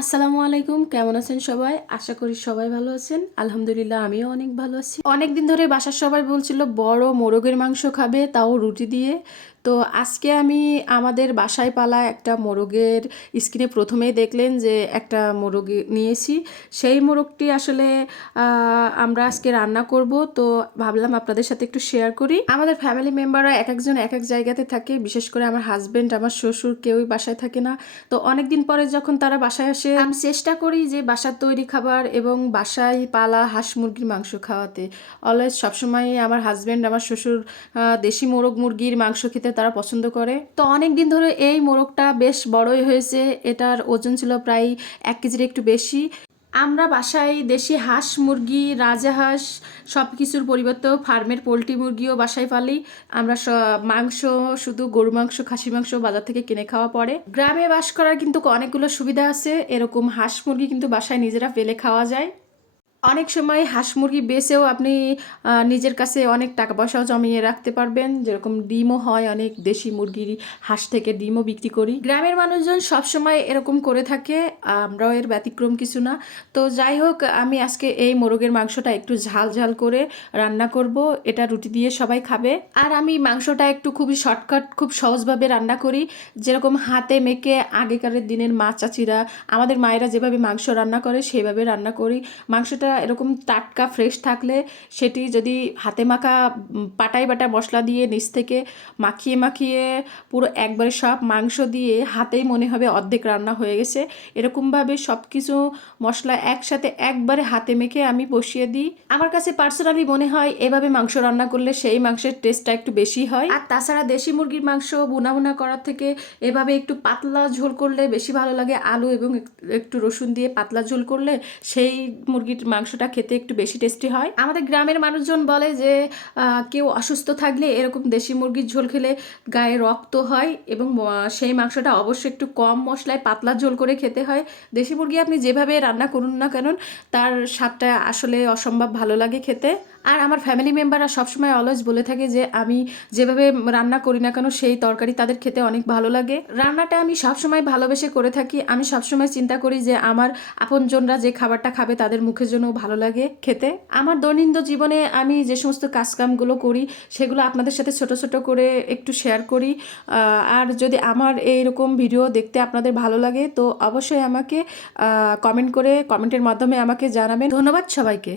আসসালামু আলাইকুম, কেমন আছেন সবাই? আশা করি সবাই ভালো আছেন। আলহামদুলিল্লাহ আমিও অনেক ভালো আছি। অনেকদিন ধরে বাসার সবাই বলছিল বড় মোরগের মাংস খাবে, তাও রুটি দিয়ে। তো আজকে আমি আমাদের বাসায় পালা একটা মোরগের স্কিনে প্রথমেই দেখলেন যে একটা মোরগ নিয়েছি। সেই মোরগটি আসলে আমরা আজকে রান্না করব, তো ভাবলাম আপনাদের সাথে একটু শেয়ার করি। আমাদের ফ্যামিলি মেম্বাররা এক একজন এক এক জায়গাতে থাকে, বিশেষ করে আমার হাজবেন্ড, আমার শ্বশুর কেউই বাসায় থাকে না। তো অনেকদিন পরে যখন তারা বাসায় আসে, আমি চেষ্টা করি যে বাসার তৈরি খাবার এবং বাসায় পালা হাঁস মুরগির মাংস খাওয়াতে। অলওয়েজ সবসময় আমার হাজবেন্ড, আমার শ্বশুর দেশি মোরগ মুরগির মাংস খেতে তারা পছন্দ করে। তো অনেক দিন ধরে এই মোরগটা বেশ বড়ই হয়েছে, এটার ওজন ছিল প্রায় 1 কেজির একটু বেশি। আমরা বাসায় দেশি হাঁস মুরগি, রাজাহাঁস সব কিছুর পরিবর্তেও ফার্মের পোলট্রি মুরগিও বাসায় পালি। আমরা মাংস শুধু গরু মাংস, খাসি মাংস বাজার থেকে কিনে খাওয়া পড়ে। গ্রামে বাস করার কিন্তু অনেকগুলো সুবিধা আছে, এরকম হাঁস মুরগি কিন্তু বাসায় নিজেরা পেলে খাওয়া যায়। অনেক সময় হাঁস মুরগি বেচেও আপনি নিজের কাছে অনেক টাকা পয়সাও জমিয়ে রাখতে পারবেন। যেরকম ডিমও হয়, অনেক দেশি মুরগির হাঁস থেকে ডিমও বিক্রি করি। গ্রামের মানুষজন সবসময় এরকম করে থাকে, আমরাও এর ব্যতিক্রম কিছু না। তো যাই হোক, আমি আজকে এই মোরগের মাংসটা একটু ঝাল ঝাল করে রান্না করব। এটা রুটি দিয়ে সবাই খাবে। আর আমি মাংসটা একটু খুবই শর্টকাট, খুব সহজভাবে রান্না করি। যেরকম হাতে মেখে আগেকারের দিনের মা চাচিরা, আমাদের মায়েরা যেভাবে মাংস রান্না করে সেভাবে রান্না করি। মাংসটা এরকম টাটকা ফ্রেশ থাকলে সেটি যদি হাতে মাখা পাটাই বাটা মশলা দিয়ে নিচ থেকে মাখিয়ে মাখিয়ে পুরো একবারে সব মাংস দিয়ে হাতেই মনে হবে অর্ধেক রান্না হয়ে গেছে। এরকমভাবে সব কিছু মশলা একসাথে একবারে হাতে মেখে আমি বসিয়ে দিই। আমার কাছে পার্সোনালি মনে হয় এভাবে মাংস রান্না করলে সেই মাংসের টেস্টটা একটু বেশি হয়। আর তাছাড়া দেশি মুরগির মাংস বুনা বুনা করার থেকে এভাবে একটু পাতলা ঝোল করলে বেশি ভালো লাগে। আলু এবং একটু রসুন দিয়ে পাতলা ঝোল করলে সেই মুরগির মাংসটা খেতে একটু বেশি টেস্টি হয়। আমাদের গ্রামের মানুষজন বলে যে কেউ অসুস্থ থাকলে এরকম দেশি মুরগির ঝোল খেলে গায়ে রক্ত হয়, এবং সেই মাংসটা অবশ্যই একটু কম মশলায় পাতলা ঝোল করে খেতে হয়। দেশি মুরগি আপনি যেভাবে রান্না করুন না কেন, তার স্বাদটা আসলে অসম্ভব ভালো লাগে খেতে। আর আমার ফ্যামিলি মেম্বাররা সবসময় অলওয়েজ বলে থাকে যে আমি যেভাবে রান্না করি না কেন সেই তরকারি তাদের খেতে অনেক ভালো লাগে। রান্নাটা আমি সবসময় ভালোবেসে করে থাকি। আমি সবসময় চিন্তা করি যে আমার আপনজনরা যে খাবারটা খাবে তাদের মুখের জন্য ভালো লাগে খেতে। আমার দৈনন্দিন জীবনে আমি যে সমস্ত কাজকামগুলো করি সেগুলো আপনাদের সাথে ছোট ছোট করে একটু শেয়ার করি। আর যদি আমার এইরকম ভিডিও দেখতে আপনাদের ভালো লাগে তো অবশ্যই আমাকে কমেন্টের মাধ্যমে আমাকে জানাবেন। ধন্যবাদ সবাইকে।